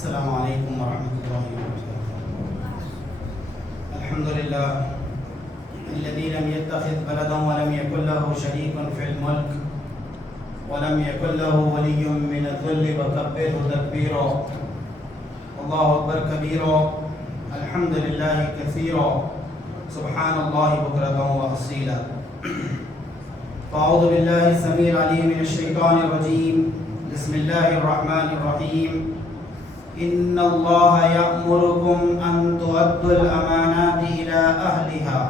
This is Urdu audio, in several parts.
السلام علیکم ورحمۃ اللہ وبرکاتہ۔ الحمد للہ الذي لم يتخذ ولدا ولم يكن له شريك في الملك ولم يكن له ولي من الذل وكبره تكبيرا الله اکبر کبیرا الحمد للہ کثیرا سبحان اللہ بکرۃ واصیلا۔ اعوذ باللہ السمیع العلیم من الشیطان الرجیم، بسم اللہ الرحمن الرحیم۔ ان اللہ یأمرکم ان تؤدوا الامانات الى اہلها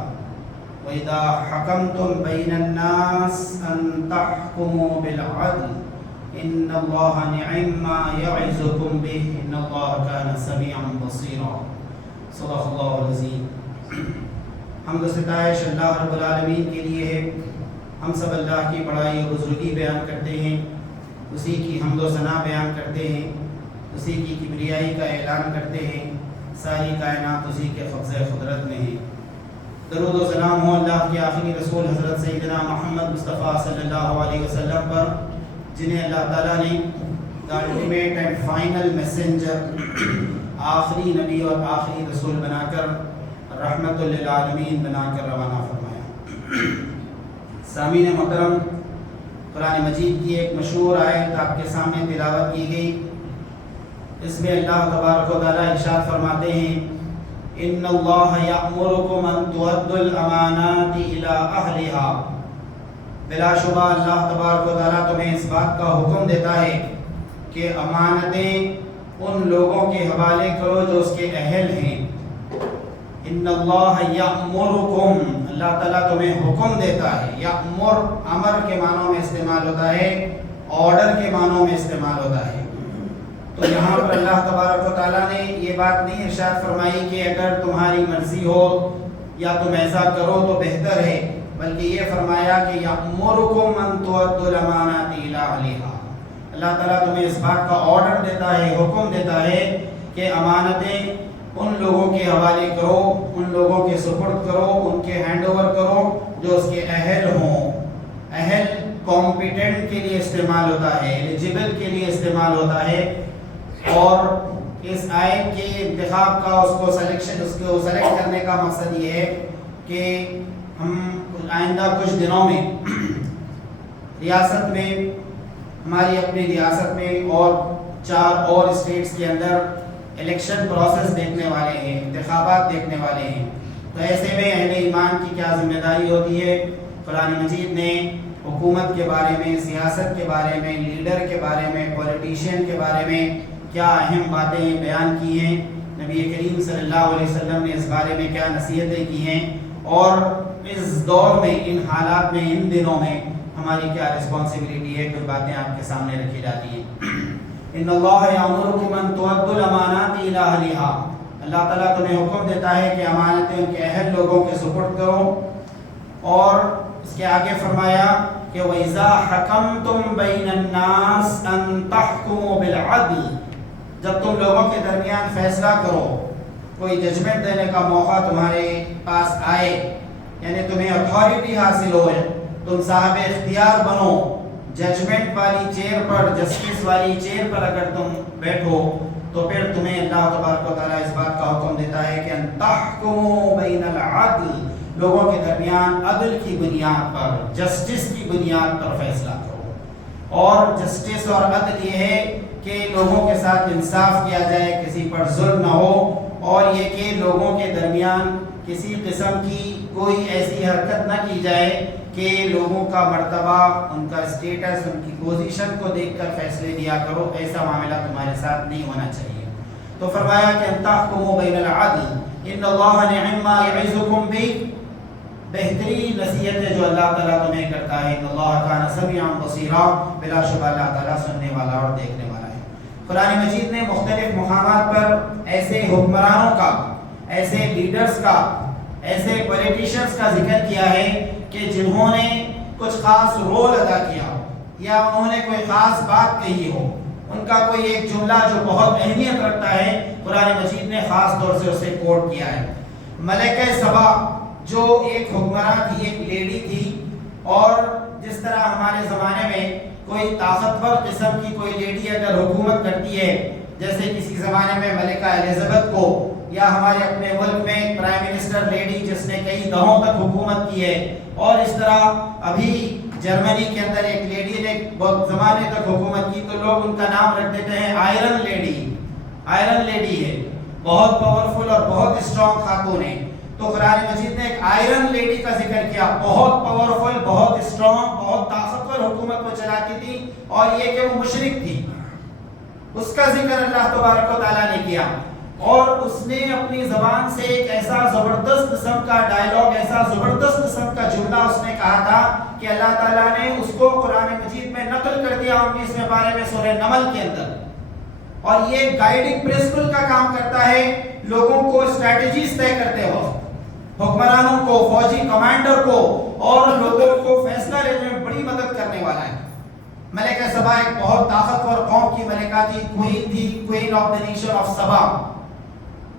وَإِذَا حَكَمْتُمْ بَيْنَ النَّاسِ أَن تَحْكُمُوا بِالْعَدْلِ إِنَّ اللَّهَ نِعِمَّ مَا يَعِظُكُم بِهِ إِنَّ اللَّهَ كَانَ سَمِيعًا بَصِيرًا۔ صدق اللہ العظیم۔ حمد و ستائش اللہ رب العالمین کے لیے ہے۔ ہم سب اللہ کی بڑائی و بزرگی بیان کرتے ہیں، اسی کی حمد و ثنا بیان کرتے ہیں، اسی کی کبریائی کا اعلان کرتے ہیں۔ ساری کائنات اسی کے قبضۂ قدرت میں ہے۔ درود و سلام ہو اللہ کے آخری رسول حضرت سیدنا محمد مصطفیٰ صلی اللہ علیہ وسلم پر، جنہیں اللہ تعالیٰ نے the ultimate and final messenger، آخری نبی اور آخری رسول بنا کر رحمت للعالمین بنا کر روانہ فرمایا۔ سامعین محترم، قرآن مجید کی ایک مشہور آیت آپ کے سامنے تلاوت کی گئی۔ اس میں اللہ تبارک و تعالیٰ ارشاد فرماتے ہیں ان اللہ یأمرکم ان تؤدوا الامانات الی اہلہا۔ بلا شبہ اللہ تبارک و تعالیٰ تمہیں اس بات کا حکم دیتا ہے کہ امانتیں ان لوگوں کے حوالے کرو جو اس کے اہل ہیں۔ ان اللہ یأمرکم، اللہ تعالیٰ تمہیں حکم دیتا ہے۔ یأمر امر کے معنوں میں استعمال ہوتا ہے، آرڈر کے معنوں میں استعمال ہوتا ہے۔ تو یہاں پر اللہ تبارک و تعالیٰ نے یہ بات نہیں ارشاد فرمائی کہ اگر تمہاری مرضی ہو یا تم ایسا کرو تو بہتر ہے، بلکہ یہ فرمایا کہ یأمرکم ان تؤدوا الامانات الی اہلہا۔ اللہ تعالیٰ تمہیں اس بات کا آرڈر دیتا ہے، حکم دیتا ہے کہ امانتیں ان لوگوں کے حوالے کرو، ان لوگوں کے سپرد کرو، ان کے ہینڈ اوور کرو جو اس کے اہل ہوں۔ اہل کمپیٹنٹ کے لیے استعمال ہوتا ہے، ایلیجبل کے لیے استعمال ہوتا ہے۔ اور اس آیت کے انتخاب کا اس کو سلیکٹ کرنے کا مقصد یہ ہے کہ ہم آئندہ کچھ دنوں میں ریاست میں، ہماری اپنی ریاست میں اور 4 اور اسٹیٹس کے اندر الیکشن پروسیس دیکھنے والے ہیں، انتخابات دیکھنے والے ہیں۔ تو ایسے میں اہل ایمان کی کیا ذمہ داری ہوتی ہے؟ قرآن مجید نے حکومت کے بارے میں، سیاست کے بارے میں، لیڈر کے بارے میں، پولیٹیشین کے بارے میں کیا اہم باتیں بیان کی ہیں، نبی کریم صلی اللہ علیہ وسلم نے اس بارے میں کیا نصیحتیں کی ہیں، اور اس دور میں، ان حالات میں، ان دنوں میں ہماری کیا رسپانسبلٹی ہے، کچھ باتیں آپ کے سامنے رکھی جاتی ہیں۔ ان اللہ یأمرکم ان تؤدوا الامانات الی اہلہا۔ اللہ تعالیٰ تمہیں حکم دیتا ہے کہ امانتیں ان کے اہل لوگوں کے سپرد کرو، اور اس کے آگے فرمایا کہ وَإِذَا حَكَمْتُمْ بَيْنَ النَّاسِ أَن تَحْكُمُوا بِالْعَدْلِ۔ جب تم لوگوں کے درمیان فیصلہ کرو، کوئی ججمنٹ دینے کا موقع تمہارے پاس آئے، یعنی تمہیں اتھارٹی حاصل ہو، تم صاحب اختیار بنو، ججمنٹ والی چیئر پر، جسٹس والی چیئر پر اگر تم بیٹھو، تو پھر تمہیں اللہ تبارک و تعالیٰ اس بات کا حکم دیتا ہے کہ ان تحکموا بین العدل، لوگوں کے درمیان عدل کی بنیاد پر، جسٹس کی بنیاد پر فیصلہ کرو۔ اور جسٹس اور عدل یہ ہے کہ لوگوں کے ساتھ انصاف کیا جائے، کسی پر ظلم نہ ہو، اور یہ کہ لوگوں کے درمیان کسی قسم کی کوئی ایسی حرکت نہ کی جائے کہ لوگوں کا مرتبہ، ان کا اسٹیٹس، ان کی پوزیشن کو دیکھ کر فیصلے دیا کرو، ایسا معاملہ تمہارے ساتھ نہیں ہونا چاہیے۔ تو فرمایا کہ ان تحکموا بین العدل ان اللہ نعم ما یعظکم بہ، بہترین نصیحت ہے جو اللہ تعالیٰ تمہیں کرتا ہے۔ ان اللہ کان سمیعا بصیرا، بلا شبہ اللہ تعالیٰ سننے والا اور دیکھنے والا ہے۔ قرآن مجید نے مختلف مقامات پر ایسے حکمرانوں کا، ایسے لیڈرز کا، ایسے پولیٹیشنز کا ذکر کیا ہے کہ جنہوں نے کچھ خاص رول ادا کیا ہو، یا انہوں نے کوئی خاص بات کہی ہو، ان کا کوئی ایک جملہ جو بہت اہمیت رکھتا ہے، قرآن مجید نے خاص طور سے اسے کوٹ کیا ہے۔ ملکہ سبا جو ایک حکمراں تھی، ایک لیڈی تھی، اور جس طرح ہمارے زمانے میں کوئی طاقتور قسم کی کوئی لیڈی اگر حکومت کرتی ہے جیسے کسی زمانے میں ملکہ ایلزابتھ کو، یا ہمارے اپنے ملک میں پرائم منسٹر لیڈی جس نے کئی دہوں تک حکومت کی ہے، اور اس طرح ابھی جرمنی کے اندر ایک لیڈی نے بہت زمانے تک حکومت کی، تو لوگ ان کا نام رکھ دیتے ہیں آئرن لیڈی۔ آئرن لیڈی ہے، بہت پاورفل اور بہت اسٹرانگ خاتون ہے۔ تو قرآن مجید نے ایک آئرن لیڈی کا ذکر کیا، بہت پاورفل، بہت اسٹرانگ، بہت طاقتور حکومت کو چلاتی تھی، اور یہ کہ وہ مشرک تھی، اس کا ذکر اللہ تبارک و تعالیٰ نے کیا۔ اور اس نے اپنی زبان سے ایک ایسا زبردست قسم کا ڈائلاگ، ایسا زبردست قسم کا جملہ اس نے کہا تھا کہ اللہ تعالیٰ نے اس کو قرآن مجید میں نقل کر دیا 19ویں پارے میں سورہ نمل کے اندر۔ اور یہ گائیڈنگ پرنسپل کا کام کرتا ہے، لوگوں کو اسٹریٹجیز طے کرتے ہو، حکمرانوں کو، فوجی کمانڈر کو، اور لوگوں کو فیصلہ لینے میں بڑی مدد کرنے والا ہے۔ ملکہ سبا ایک بہت طاقتور قوم کی ملکہ تھی، کوئین تھی، queen of the nation of سبا۔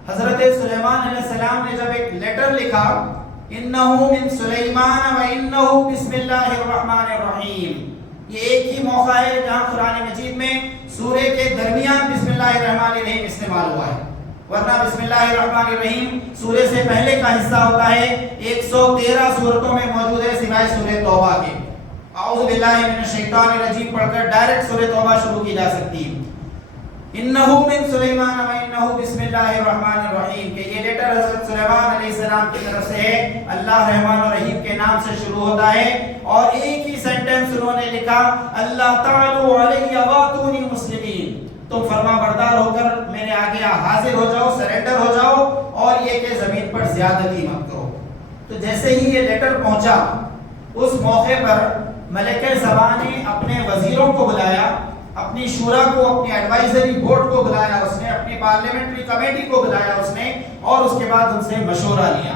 حضرت سلیمان علیہ السلام نے جب ایک لیٹر لکھا، انہو من سلیمان و انہو بسم اللہ الرحمن الرحیم، یہ ایک ہی موقع ہے جہاں قرآن مجید میں سورے کے درمیان بسم اللہ الرحمن الرحیم استعمال ہوا ہے، ورنہ بسم اللہ الرحمن الرحیم سورے سے پہلے کا حصہ ہوتا ہے، 113 سورتوں میں موجود ہے سوائے سورہ توبہ کے۔ اعوذ باللہ من الشیطان الرجیم پڑھ کر ڈائریکٹ سورہ توبہ شروع کی جا سکتی ہے۔ انہو من سلیمان و انہو بسم اللہ الرحمن الرحیم، کہ یہ لیٹر حضرت سلیمان علیہ السلام کی طرف سے ہے، اللہ رحمان الرحیم کے نام سے شروع ہوتا ہے۔ اور ایک ہی سینٹنس انہوں نے لکھا، اللہ تعالی علی واتونی مسلمین، تم فرما بردار ہو کر میرے آگے حاضر ہو جاؤ، سرنڈر ہو جاؤ، اور یہ کہ زمین پر زیادتی مت کرو۔ تو جیسے ہی یہ لیٹر پہنچا، اس موقع پر ملکہ سبا نے اپنے وزیروں کو بلایا، اپنی شورا کو، اپنی ایڈوائزری بورڈ کو بلایا، اس نے اپنی پارلیمنٹری کمیٹی کو بلایا اس نے، اور اس کے بعد ان سے مشورہ لیا،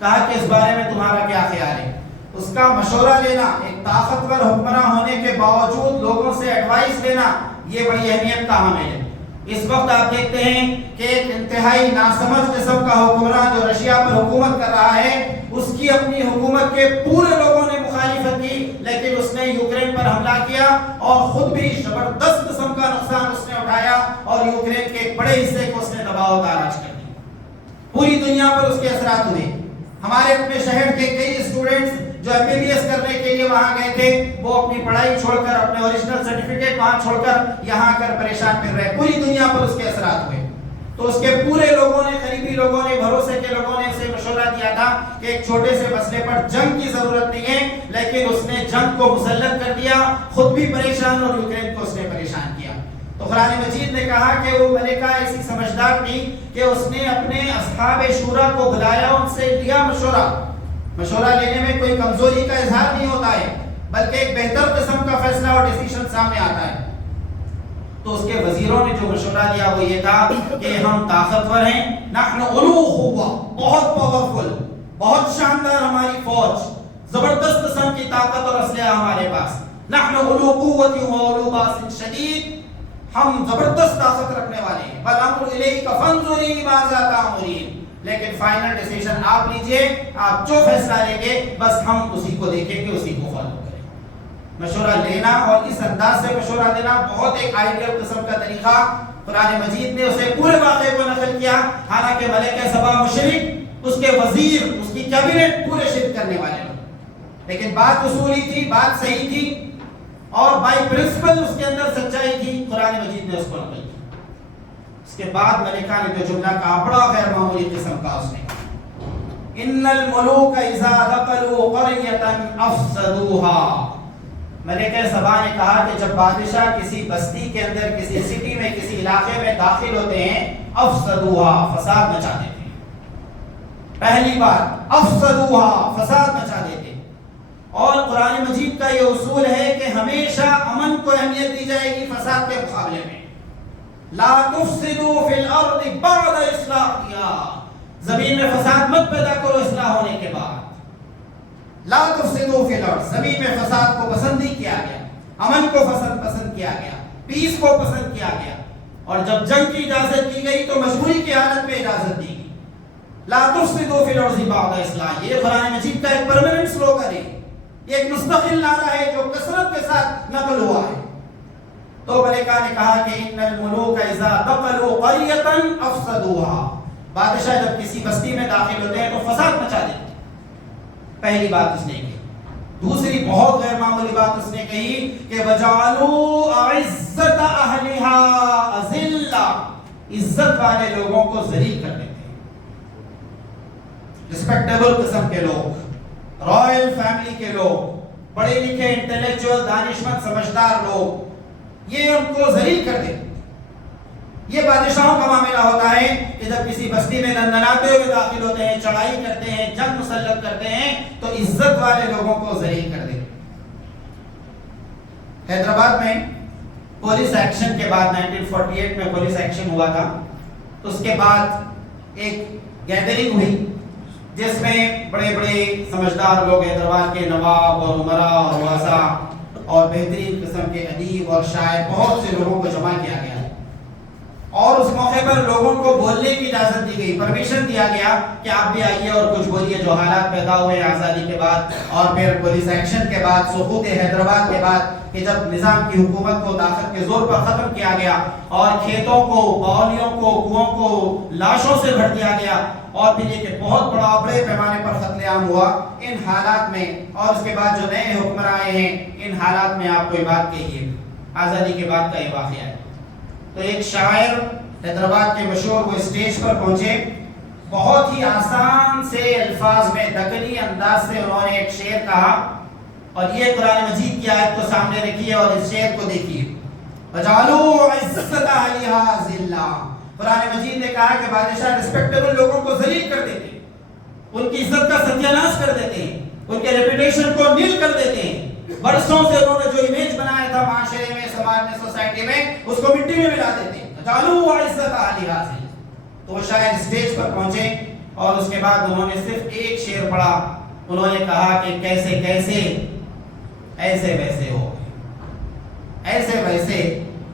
کہا کہ اس بارے میں تمہارا کیا خیال ہے۔ اس کا مشورہ لینا، ایک طاقتور حکمراں ہونے کے باوجود لوگوں سے ایڈوائز لینا، یہ بڑی اہمیت کا حامل ہے۔ اس وقت آپ دیکھتے ہیں کہ ایک انتہائی ناسمجھ قسم کا حکمراں جو رشیا پر حکومت کر رہا ہے، اس کی اپنی حکومت کے پورے لوگوں نے مخالفت کی، لیکن اس نے یوکرین پر حملہ کیا اور خود بھی زبردست قسم کا نقصان اس نے اٹھایا، اور یوکرین کے ایک بڑے حصے کو اس نے تباہ و تاراج کر دیا۔ پوری دنیا پر اس کے اثرات ہوئے۔ ہمارے اپنے شہر کے کئی اسٹوڈنٹس جو MBBS کرنے کے لیے وہاں گئے تھے، وہ اپنی پڑھائی چھوڑ کر، اپنے اوریجنل سرٹیفکیٹ وہاں چھوڑ کر یہاں کر پریشان پھر رہے۔ پوری دنیا پر اس کے اثرات ہوئے۔ تو اس کے پورے لوگوں نے، قریبی لوگوں نے، بھروسے کے لوگوں نے اسے مشورہ دیا تھا کہ ایک چھوٹے سے مسئلے پر جنگ کی ضرورت نہیں ہے، لیکن اس نے جنگ کو مسلط کر دیا، خود بھی پریشان اور یوکرین کو اس نے پریشان کیا۔ تو قرآن مجید نے کہا کہ وہ ملکہ ایسی سمجھدار تھی کہ اس نے اپنے اصحاب شورا کو بلایا، ان سے لیا مشورہ۔ مشورہ لینے میں کوئی کمزوری کا اظہار نہیں ہوتا ہے، بلکہ ایک بہتر قسم کا فیصلہ اور ڈیسیشن سامنے آتا ہے۔ تو اس کے وزیروں نے جو مشورہ دیا وہ یہ تھا کہ ہم طاقتور ہیں، نحن علو قوہ، بہت پاورفل، بہت شاندار ہماری فوج، زبردست قسم کی طاقت اور اسلحہ ہمارے پاس، نحن علو قوت و علو باس شدید، ہم زبردست طاقت رکھنے والے ہیں، بل امر الیک فانظری ماذا تأمرین، لیکن فائنل ڈیسیشن آپ لیجئے، آپ جو فیصلہ لیں گے بس ہم اسی کو دیکھیں گے، اسی کو فالو کریں۔ مشورہ لینا اور اس انداز سے مشورہ دینا بہت ایک آئیڈیل قسم کا طریقہ۔ قرآن مجید نے اسے پورے واقعے کو نقل کیا، حالانکہ ملکہ سبا مشرک، اس کے وزیر، اس کی کیبنٹ پورے شرک کرنے والے لوگ، لیکن بات اصولی تھی، بات صحیح تھی، اور بائی پرنسپل اس کے اندر سچائی تھی، قرآن مجید نے اس کو نقل کیا۔ اس کے بعد ملکہ نے جو جملہ کہا بڑا غیر معمولی قسم کا، اس نے ان الملوک اذا دخلوا قرية افسدوها، ملکہ سبا نے کہا کہ جب بادشاہ کسی بستی کے اندر، کسی سٹی میں، کسی علاقے میں داخل ہوتے ہیں، افسدوها، فساد مچا دیتے ہیں۔ پہلی بات افسدوها، فساد مچا دیتے ہیں۔ اور قرآن مجید کا یہ اصول ہے کہ ہمیشہ امن کو اہمیت دی جائے گی فساد کے مقابلے میں۔ لا تفسدوا فی الارض بعد اصلاحها، زمین میں فساد مت پیدا کرو اصلاح ہونے کے بعد۔ لا تفسدوا فی الارض، زمین میں فساد کو پسند نہیں کیا گیا، امن کو پسند کیا گیا، پیس کو پسند کیا گیا، اور جب جنگ کی اجازت دی گئی تو مجبوری کی حالت میں اجازت دی گئی۔ لا تفسدوا فی الارض بعد اصلاحها، یہ قرآن مجید کا ایک پرماننٹ سلوگن ہے، یہ ایک مستقل نعرہ ہے جو کثرت کے ساتھ نقل ہوا ہے۔ تو ملکہ نے کہا کہ ان الملوک اذا دخلوا قریۃ افسدوها، بادشاہ جب کسی بستی میں داخل ہوتے ہیں تو فساد مچا دیتے ہیں. پہلی بات اس نے کہی. دوسری بہت غیر معمولی بات اس نے کہی کہ وجعلوا اعزت اہلها اذلہ، عزت والے لوگوں کو ذلیل کر دیتے ہیں. رسپیکٹیبل قسم کے لوگ، رائل فیملی کے لوگ، پڑھے لکھے انٹلیکچوئل دانشمند سمجھدار لوگ، یہ ان کو ذلیل کر دیتے. یہ بادشاہوں کا معاملہ ہوتا ہے کہ جب کسی بستی میں ننناتے ہوئے داخل ہوتے ہیں، چڑھائی کرتے ہیں، جنگ مسلط کرتے ہیں تو عزت والے لوگوں کو ذلیل کر دیتے. حیدرآباد میں پولیس ایکشن کے بعد 1948 میں پولیس ایکشن ہوا تھا. اس کے بعد ایک گیدرنگ ہوئی جس میں بڑے بڑے سمجھدار لوگ، حیدرآباد کے نواب اور امراء اور وزراء اور بہترین قسم کے ادیب اور شاعر، بہت سے لوگوں کو جمع کیا گیا اور اس موقع پر لوگوں کو بولنے کی اجازت دی گئی، پرمیشن دیا گیا کہ آپ بھی آئیے اور کچھ بولیے. جو حالات پیدا ہوئے آزادی کے بعد اور پھر پولیس ایکشن کے بعد، سقوط حیدرآباد کے بعد، کہ جب نظام کی حکومت کو طاقت کے زور پر ختم کیا گیا اور کھیتوں کو، باولیوں کو، کنووں کو لاشوں سے بھر دیا گیا اور پھر یہ کہ بہت بڑے پیمانے پر قتل عام ہوا، ان حالات میں اور اس کے بعد جو نئے حکمراں آئے ہیں، ان حالات میں آپ کوئی بات کہیے. آزادی کے بعد کا یہ واقعہ ہے. تو ایک شاعر حیدرآباد کے مشہور، وہ اسٹیج پر پہنچے، بہت ہی آسان سے الفاظ میں دکنی انداز سے انہوں نے ایک شعر کہا اور یہ قرآن مجید کی آیت کو سامنے رکھیے اور اس شعر کو دیکھیے. وَجَعَلُوا عِزَّتَ أَهْلِهَا ذِلًّا. قرآن مجید نے کہا کہ بادشاہ رسپیکٹیبل لوگوں کو ذلیل کر دیتے ہیں، ان کی عزت کا ستیاناش کر دیتے ہیں، ان کے ریپوٹیشن کو نیل کر دیتے ہیں. برسوں سے انہوں نے جو امیج بنایا تھا معاشرے میں، سماج میں، سوسائٹی میں، اس کو مٹی میں ملا دیتے ہیں. وَجَعَلُوا عِزَّتَ أَهْلِهَا ذِلًّا. تو وہ شاید اسٹیج پر پہنچے اور اس کے بعد انہوں نے صرف ایک شعر پڑھا. انہوں نے کہا کہ کیسے کیسے ایسے ویسے ہو گئے، ایسے ویسے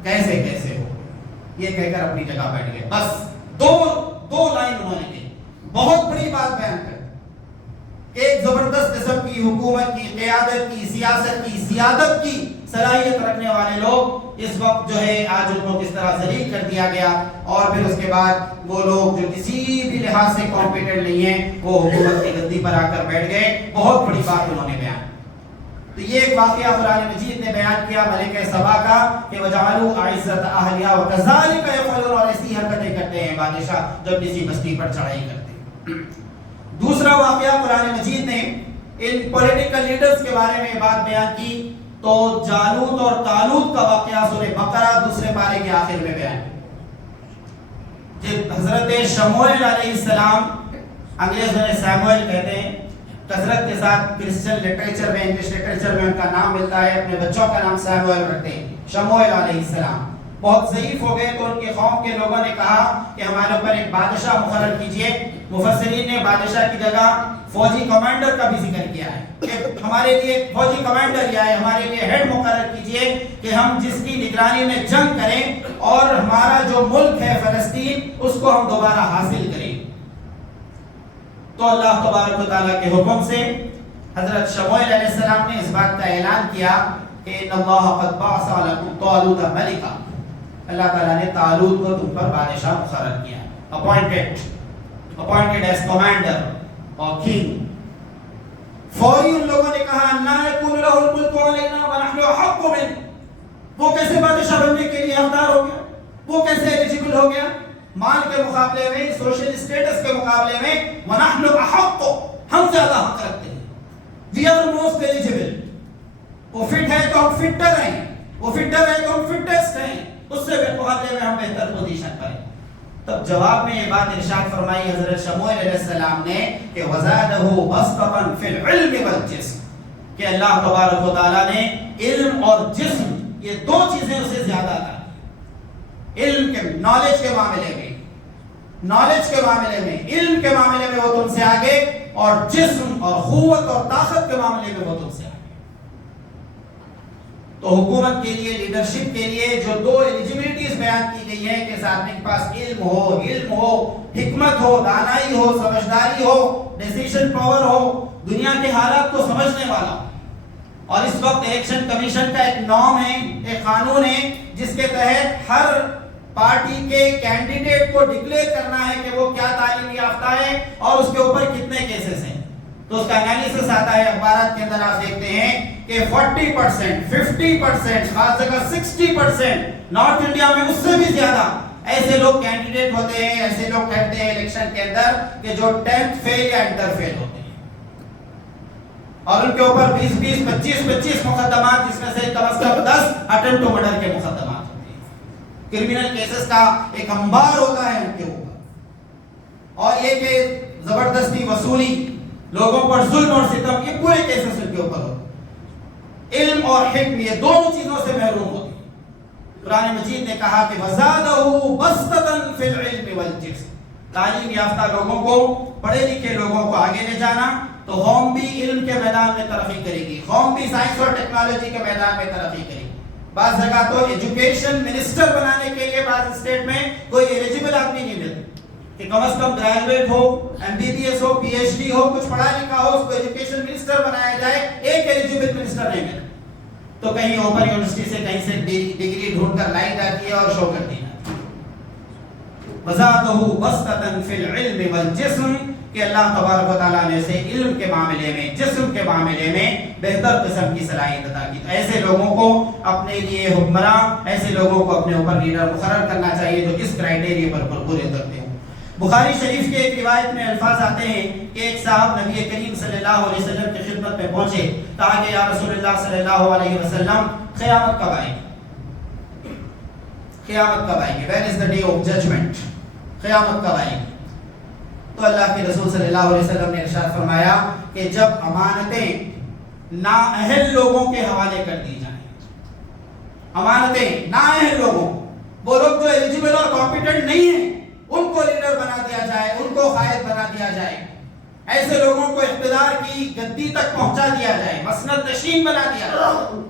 کیسے کیسے ہو گئے، یہ کہہ کر اپنی جگہ بیٹھ گئے. بس دو لائن انہوں نے کہی، بہت بڑی بات بیان کر. ایک زبردست قسم کی حکومت کی، قیادت کی، سیاست کی، سیادت کی صلاحیت رکھنے والے لوگ اس وقت جو ہے آج ان کو کس طرح ذلیل کر دیا گیا. اور پھر اس کے بعد وہ لوگ جو کسی بھی لحاظ سے کمپیٹنٹ نہیں ہیں، وہ حکومت کی گدی پر آ کر بیٹھ گئے. بہت بڑی بات انہوں نے بیان. تو یہ ایک واقعہ قرآن مجید نے بیان کیا ملکہ سبا کا کہ وجعلوا اعزت اہلها وكذلك يفعلون، اور ایسی حرکتیں کرتے ہیں بادشاہ جب کسی بستی پر چڑھائی کرتے ہیں. دوسرا واقعہ قرآن مجید نے ان پولیٹیکل لیڈرز کے بارے میں بات بیان کی تو جالوت اور طالوت کا واقعہ سورہ بقرہ دوسرے پارے کے آخر میں بیان. جب حضرت شموئیل علیہ السلام، انگریزوں نے سیموئیل کہتے ہیں، کثرت کے ساتھ کرسچن لٹریچر میں، انگلش لٹریچر میں ان کا نام ملتا ہے، اپنے بچوں کا نام سیموئیل رکھتے ہیں. شموئیل علیہ السلام بہت ضعیف ہو گئے تو ان کے قوم کے لوگوں نے کہا کہ ہمارے اوپر ایک بادشاہ مقرر کیجئے. مفسرین نے بادشاہ کی جگہ فوجی کمانڈر کا بھی ذکر کیا ہے کہ ہمارے لیے فوجی کمانڈر یا ہمارے لیے ہیڈ مقرر کیجئے کہ ہم جس کی نگرانی میں جنگ کریں اور ہمارا جو ملک ہے فلسطین اس کو ہم دوبارہ حاصل کریں. تو اللہ تبارک و تعالیٰ کے حکم سے حضرت شموئیل علیہ السلام نے اس بات کا اعلان کیا کہ ان اللہ قد بعث لکم طالوت ملکا، اللہ تعالیٰ نے طالوت کو تم پر بادشاہ مقرر کیا، اپوائنٹڈ ایز کمانڈر اور کنگ. فوری ان لوگوں نے کہا لا یکون لہ الملک علینا ونحن احق منہ، وہ کیسے بادشاہ بننے کے لیے حقدار ہو گیا، وہ کیسے ایلیجیبل ہو گیا، مال کے مقابلے میں، سوشل اسٹیٹس کے مقابلے میں ونحن احق، ہم زیادہ حق رکھتے ہیں، وی آر موسٹ ایلیجیبل. وہ فٹ ہے تو ہم فٹر ہیں، وہ فٹر ہے تو ہم فٹسٹ ہیں، اس سے مقابلے میں ہم بہتر پوزیشن پر ہیں. تب جواب میں یہ بات ارشاد فرمائی حضرت شموئیل علیہ السلام نے کہ وَزَادَهُ بَسْطَةً فِي الْعِلْمِ وَالْجِسْمِ، کہ اللہ تبارک و تعالیٰ نے علم اور جسم یہ دو چیزیں اسے زیادہ کر. علم کے نالج کے معاملے میں، نالج کے معاملے میں، علم کے معاملے میں وہ تم سے آگے، اور جسم اور قوت اور طاقت کے معاملے میں وہ تم سے آگے. تو حکومت کے لیے، لیڈرشپ کے لیے جو دو ایلیجیبلٹیز بیان کی گئی ہیں کہ آدمی کے پاس علم ہو، حکمت ہو، دانائی ہو، سمجھداری ہو، ڈیسیشن پاور ہو، دنیا کے حالات کو سمجھنے والا، اور اس وقت الیکشن کمیشن کا ایک نام ہے، ایک قانون ہے جس کے تحت ہر پارٹی کے کینڈیڈیٹ کو ڈکلیئر کرنا ہے کہ وہ کیا تعلیم یافتہ ہے اور اس کے اوپر کتنے کیسز ہیں. تو اس کا انالیسس آتا ہے اخبارات کے اندر، آپ دیکھتے ہیں کہ 40%، 50%، خاص جگہ 60%، نارتھ انڈیا میں اس سے بھی زیادہ ایسے لوگ کینڈیڈیٹ ہوتے ہیں، ایسے لوگ کہتے ہیں الیکشن کے اندر کہ جو 10th فیل یا انٹر فیل ہوتے ہیں، اور ان کے اوپر 20 25 مقدمات، جس میں سے کم از کم 10 اٹمپٹ ٹو مرڈر کے مقدمات ہوتے ہیں. کرمینل کیسز کا ایک انبار ہوتا ہے ان کے اوپر، اور یہ کہ زبردستی وصولی، لوگوں پر ظلم اور ستم، یہ پورے کیسز ان کے اوپر ہوتے ہیں. علم اور حکم یہ دونوں چیزوں سے محروم ہوتے ہیں. قرآن مجید نے کہا کہ وَزَادَهُ بَسْطَةً فِي الْعِلْمِ وَالْجِسْمِ، تعلیم یافتہ لوگوں کو، پڑھے لکھے لوگوں کو آگے لے جانا، تو قوم بھی علم کے میدان میں ترقی کرے گی، قوم بھی سائنس اور ٹیکنالوجی کے میدان میں ترقی کرے گی. بعض جگہ تو ایجوکیشن منسٹر بنانے کے لیے بعض اسٹیٹ میں کوئی ایلیجیبل آدمی نہیں ملتا کہ کم از کم گریجویٹ ہو، ایم بی بی ایس ہو، پی ایچ ڈی ہو، کچھ پڑھا لکھا ہو، اس کو ایجوکیشن منسٹر بنایا جائے. ایک ایلیجیبل منسٹر نہیں ملتا، تو کہیں اوپن یونیورسٹی سے کہیں سے ڈگری ڈھونڈ کر لائی جاتی ہے اور شو کر دی جاتی ہے. وَزَادَهُ بَسْطَةً فِي الْعِلْمِ وَالْجِسْمِ، کہ اللہ تبارک و تعالیٰ نے اسے علم کے معاملے میں، جسم کے معاملے میں بہتر قسم کی صلاحیت عطا کی. ایسے لوگوں کو اپنے لیے حکمراں، ایسے لوگوں کو اپنے اوپر لیڈر مقرر کرنا چاہیے جو اس کرائیٹیریا پر پورے اترتے ہوں. بخاری شریف کی ایک روایت میں الفاظ آتے ہیں کہ ایک صاحب نبی کریم صلی اللہ علیہ وسلم کی خدمت میں پہنچے، کہا کہ یا رسول اللہ صلی اللہ علیہ وسلم، قیامت کب آئے گی؟ قیامت کب آئے گی؟ When is the day of judgment؟ قیامت کب آئے گی؟ تو اللہ کے رسول صلی اللہ علیہ وسلم نے ارشاد فرمایا کہ جب امانتیں نااہل لوگوں کے حوالے کر دی جائیں. امانتیں نااہل لوگوں، وہ لوگ جو ایلیجیبل اور کمپیٹنٹ نہیں ہیں، ان کو لیڈر بنا دیا جائے، ان کو قائد بنا دیا جائے، ایسے لوگوں کو اقتدار کی گدی تک پہنچا دیا جائے، مسند نشین بنا دیا جائے.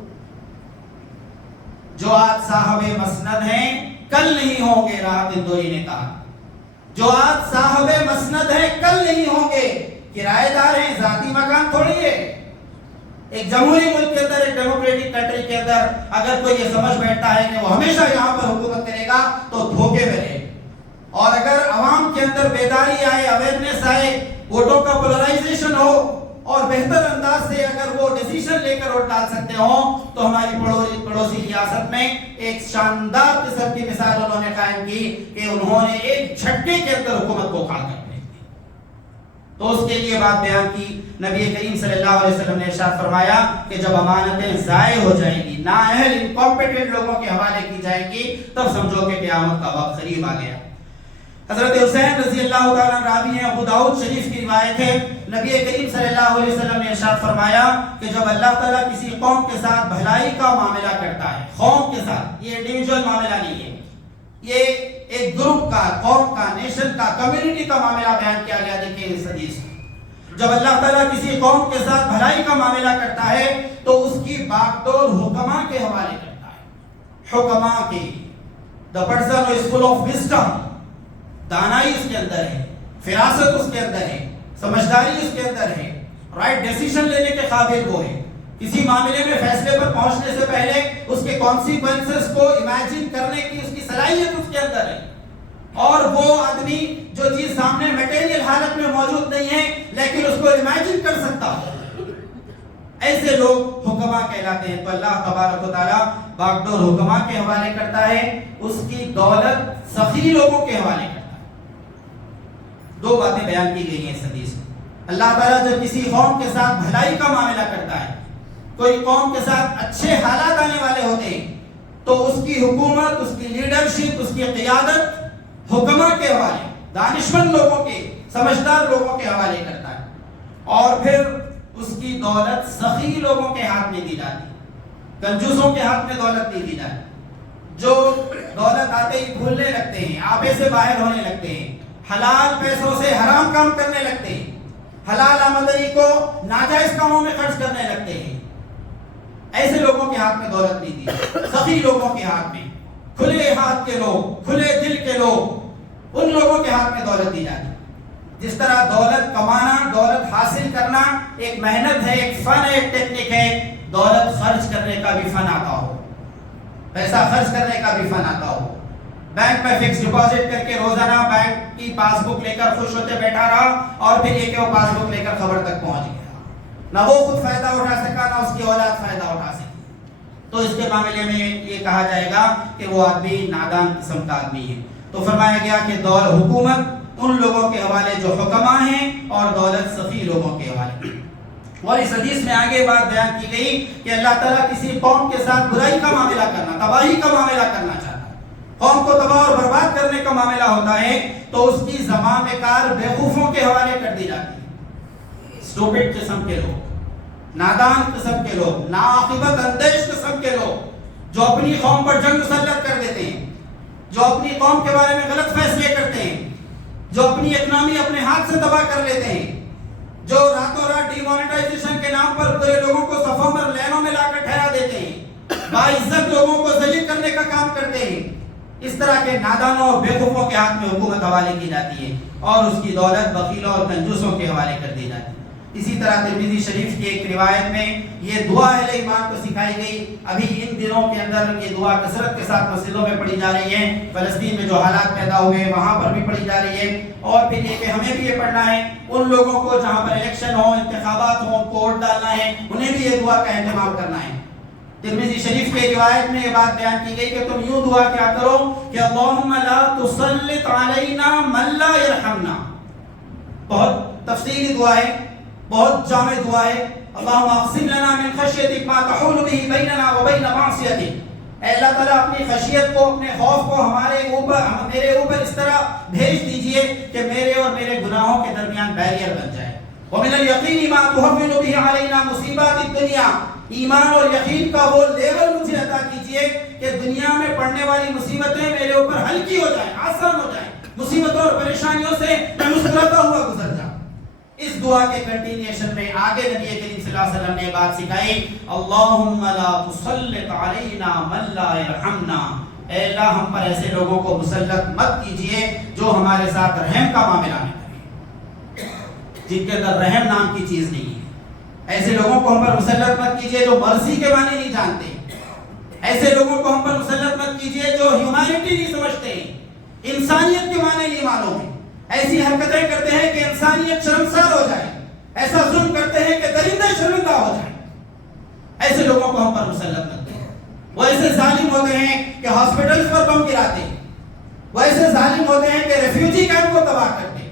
جو آج صاحب مسند ہیں کل نہیں ہوں گے، راحت اندوری نے کہا. جو آج صاحب مسند ہیں کل نہیں ہوں گے، کرایہ دار ہیں، ذاتی مکان تھوڑی ہے. ایک جمہوری ملک کے اندر، ایک ڈیموکریٹک کنٹری کے اندر اگر کوئی یہ سمجھ بیٹھتا ہے کہ وہ ہمیشہ یہاں پر حکومت کرے گا تو دھوکے میں رہے. اور اگر عوام کے اندر بیداری آئے، اویئرنیس آئے، ووٹوں کا پولرائزیشن ہو، اور بہتر انداز سے اگر وہ ڈیسیژن لے کر ووٹ ڈال سکتے ہوں، تو ہماری پڑوسی ریاست میں ایک شاندار قسم کی مثال انہوں نے قائم کی کہ انہوں نے ایک جھٹکے کے اندر حکومت کو کھڑا کر دیا. تو اس کے لیے بات بیان کی. نبی کریم صلی اللہ علیہ وسلم نے ارشاد فرمایا کہ جب امانتیں ضائع ہو جائیں گی، نااہل انکمپیٹنٹ لوگوں کے حوالے کی جائیں گی، تب سمجھو کہ قیامت کا وقت قریب آ گیا. حضرت حسین رضی اللہ تعالیٰ عنہ راوی ہیں، ابو داؤد شریف کی روایت ہے، نبی کریم صلی اللہ علیہ وسلم نے ارشاد فرمایا کہ جب اللہ تعالیٰ کسی قوم کے ساتھ بھلائی کا معاملہ کرتا ہے، قوم کے ساتھ، یہ انڈیویجول معاملہ نہیں ہے، یہ ایک گروپ کا، قوم کا، نیشن کا، کمیونٹی کا معاملہ بیان کیا گیا. دیکھیں اس حدیث میں، جب اللہ تعالیٰ کسی قوم کے ساتھ بھلائی کا معاملہ کرتا ہے تو اس کی باغ ڈور حکماء کے حوالے کرتا ہے. حکماء کے، the person who is full of wisdom، دانائی اس کے اندر ہے، فراست اس کے اندر ہے، سمجھداری اس کے اندر ہے، رائٹ ڈیسیژن لینے کے قابل وہ ہے. کسی معاملے میں فیصلے پر پہنچنے سے پہلے اس کے کانسیکوینسز کو امیجن کرنے کی اس کی صلاحیت اس کے اندر ہے. اور وہ آدمی جو چیز سامنے میٹیریل حالت میں موجود نہیں ہے لیکن اس کو امیجن کر سکتا ہو، ایسے لوگ حکماء کہلاتے ہیں. تو اللہ تبارک و تعالیٰ باغڈور حکماء کے حوالے کرتا ہے، اس کی دولت سخی لوگوں کے حوالے کرتا ہے. دو باتیں بیان کی گئی ہیں اس حدیث میں. اللہ تعالیٰ جب کسی قوم کے ساتھ بھلائی کا معاملہ کرتا ہے، کوئی قوم کے ساتھ اچھے حالات آنے والے ہوتے ہیں، تو اس کی حکومت، اس کی لیڈرشپ، اس کی قیادت حکماء کے حوالے، دانشمند لوگوں کے، سمجھدار لوگوں کے حوالے کرتا ہے. اور پھر اس کی دولت سخی لوگوں کے ہاتھ میں دی جاتی، کنجوسوں کے ہاتھ میں دولت نہیں دی جاتی، جو دولت آتے ہی بھولنے لگتے ہیں، آبے سے باہر ہونے لگتے ہیں، حلال پیسوں سے حرام کام کرنے لگتے ہیں، حلال آمدنی کو ناجائز کاموں میں خرچ کرنے لگتے ہیں. ایسے لوگوں کے ہاتھ میں دولت نہیں دی، سخی لوگوں کے ہاتھ میں، کھلے ہاتھ کے لوگ، کھلے دل کے لوگ، ان لوگوں کے ہاتھ میں دولت دی جاتی. جس طرح دولت کمانا، دولت حاصل کرنا ایک محنت ہے، ایک فن ہے، ایک ٹیکنک ہے. دولت خرچ کرنے کا بھی فن آتا ہو، پیسہ خرچ کرنے کا بھی فن آتا ہو، بینک میں فکس ڈپازٹ کر کے روزانہ بینک کی پاس بک لے کر خوش ہوتے بیٹھا رہا، اور پھر یہ کہ وہ پاس بک لے کر خبر تک پہنچ گیا، نہ وہ خود فائدہ اٹھا سکا نہ اس کی اولاد فائدہ اٹھا سکی، تو اس کے معاملے میں یہ کہا جائے گا کہ وہ آدمی نادان قسم کا آدمی ہے۔ تو فرمایا گیا کہ حکومت ان لوگوں کے حوالے جو حکما ہیں، اور دولت سخی لوگوں کے حوالے۔ اور اس حدیث میں آگے بات بیان کی گئی کہ اللہ تعالیٰ کسی قوم کے ساتھ برائی کا معاملہ کرنا، تباہی کا معاملہ کرنا چاہتا ہے، قوم کو تباہ اور برباد کرنے کا معاملہ ہوتا ہے، تو اس کی زبان کار بیوقوفوں کے حوالے کر دی جاتی ہے، اسٹوپڈ قسم کے لوگ، نادان قسم کے لوگ، ناعاقبت اندیش قسم کے لوگ، جو اپنی قوم پر جنگ مسلط کر دیتے ہیں، جو اپنی قوم کے بارے میں غلط فیصلے کرتے ہیں، جو اپنی اکنامی اپنے ہاتھ سے تباہ کر لیتے ہیں، جو راتوں رات ڈی مانیٹائزیشن کے نام پر پورے لوگوں کو صفوں میں لینوں میں لا کر ٹھہرا دیتے ہیں، باعزت لوگوں کو ذلیل کرنے کا کام کرتے ہیں، اس طرح کے نادانوں اور بیوقوفوں کے ہاتھ میں حکومت حوالے کی جاتی ہے، اور اس کی دولت بخیلوں اور کنجوسوں کے حوالے کر دی جاتی ہے۔ اسی طرح ترمذی شریف کی ایک روایت میں یہ دعا اہل ایمان کو سکھائی گئی، ابھی ان دنوں کے اندر یہ دعا کثرت کے ساتھ مسجدوں میں پڑھی جا رہی ہے، فلسطین میں جو حالات پیدا ہوئے وہاں پر بھی پڑھی جا رہی ہے، اور پھر یہ کہ ہمیں بھی یہ پڑھنا ہے، ان لوگوں کو جہاں پر الیکشن ہو، انتخابات ہوں، ووٹ ڈالنا ہے، انہیں بھی یہ دعا کا اہتمام کرنا ہے۔ ترمذی شریف کی روایت میں یہ بات بیان کی گئی کہ تم یوں دعا کیا کرو کہ اللہم لا تسلط علینا من لا یرحمنا، بہت تفصیلی دعا ہے، بہت جامع دعا ہے۔ اللہم اقسم لنا من خشیتک ما تحول به بیننا وبین معصیتک، اے اللہ تعالیٰ اپنی خشیت کو، اپنے خوف کو میرے اوپر اس طرح بھیج دیجئے کہ میرے اور میرے گناہوں کے درمیان بیریئر بن جائے۔ ومن الیقین ما تهون به علینا مصیبات الدنیا، ایمان اور یقین کا وہ لیول مجھے عطا کیجئے کہ دنیا میں پڑنے والی مصیبتیں میرے اوپر ہلکی ہو جائیں، آسان ہو جائیں، مصیبتوں اور پریشانیوں سے میں مسکراتا ہوا گزر جاؤں۔ اس دعا کے کنٹینیوشن میں آگے نبی کریم صلی اللہ علیہ وسلم نے بات سکھائی، اللہم لا تسلط علینا من لا یرحمنا، اے اللہ ہم پر ایسے لوگوں کو مسلط مت کیجئے جو ہمارے ساتھ رحم کا معاملہ نہ کریں، جن کے اندر رحم نام کی چیز نہیں ہے۔ ایسے لوگوں کو ہم پر مسلط مت کیجئے جو مرضی کے معنی نہیں جانتے، ایسے لوگوں کو ہم پر مسلط مت کیجئے جو ہیومینٹی نہیں سمجھتے، انسانیت کے معنی نہیں معلوم ہے، ایسی حرکتیں کرتے ہیں کہ انسانیت شرمسار ہو جائے، ایسا ظلم کرتے ہیں کہ درندے شرمندہ ہو جائیں، ایسے لوگوں کو ہم پر مسلط مت کیجئے۔ وہ ایسے ظالم ہوتے ہیں کہ ہاسپٹلز پر بم گراتے ہیں، وہ ایسے ظالم ہوتے ہیں کہ ریفیوجی کیمپ کو تباہ کرتے ہیں۔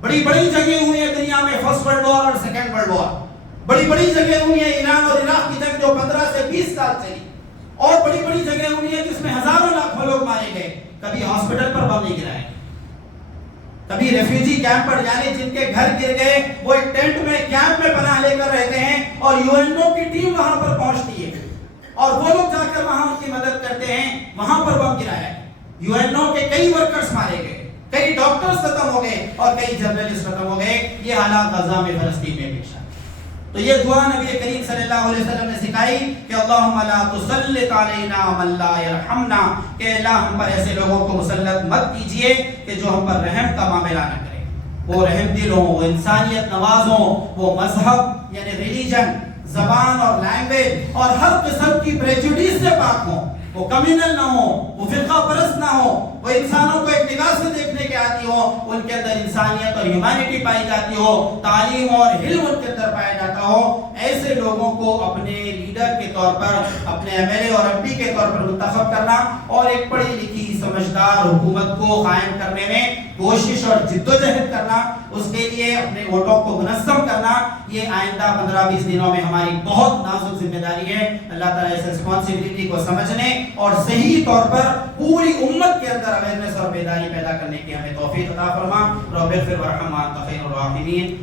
بڑی بڑی جنگیں ہوئی ہیں دنیا میں، فرسٹ ورلڈ وار اور سیکنڈ ورلڈ وار، بڑی بڑی جگہیں ہوئی ہیں، ایران اور عراق کی جنگ جو 15 سے 20 سال چلی، اور بڑی بڑی جگہیں ہوئی ہیں جس میں ہزاروں لاکھوں لوگ مارے گئے، کبھی ہاسپٹل پر بم نہیں گرائے، کبھی ریفیوجی کیمپ پر، یعنی جن کے گھر گر گئے وہ ایک ٹینٹ میں کیمپ میں پناہ لے کر رہتے ہیں، اور یو این او کی ٹیم وہاں پر پہنچتی ہے، اور وہ لوگ جا کر وہاں ان کی مدد کرتے ہیں، وہاں پر بم گرایا ہے، یو این او کے کئی ورکرز مارے گئے، کئی ڈاکٹرز ختم ہو گئے، اور کئی جرنلسٹ ختم ہو گئے۔ یہ حالات غزہ میں، فلسطین میں پیش آئے۔ تو یہ دعا نبی کریم صلی اللہ علیہ وسلم نے سکھائی کہ اللہم لا تسلط علینا من لا یرحمنا، کہ اللہ ہم پر ایسے لوگوں کو مسلط مت کیجئے کہ جو ہم پر رحم کا معاملہ نہ کرے، وہ رحم دل ہوں، وہ انسانیت نواز ہوں، وہ مذہب یعنی ریلیجن، زبان اور لینگویج اور ہر قسم کی پریجوڈیس سے پاک ہوں، وہ کمیونل نہ ہوں، وہ فرقہ پرست نہ ہوں، وہ انسانوں کو ایک نگاہ سے دیکھنے کے آتی ہو، ان کے اندر انسانیت اور ہیومینٹی پائی جاتی ہو، تعلیم اور علم ان کے اندر پایا جاتا ہو۔ ایسے لوگوں کو اپنے لیڈر کے طور پر، اپنے ایم ایل اے اور ایم پی کے طور پر منتخب کرنا، اور ایک پڑھی لکھی سمجھدار حکومت کو قائم کرنے میں کوشش اور جدوجہد کرنا، اس کے لیے اپنے ووٹوں کو منظم کرنا، یہ آئندہ 15-20 دنوں میں ہماری بہت نازک ذمہ داری ہے۔ اللہ تعالیٰ اس رسپانسبلٹی کو سمجھنے اور صحیح طور پر پوری امت کے اندر اویئرنیس اور بیداری پیدا کرنے کی ہمیں توفیق عطا فرما۔ رب اغفر وارحم وانت خیر الراحمین۔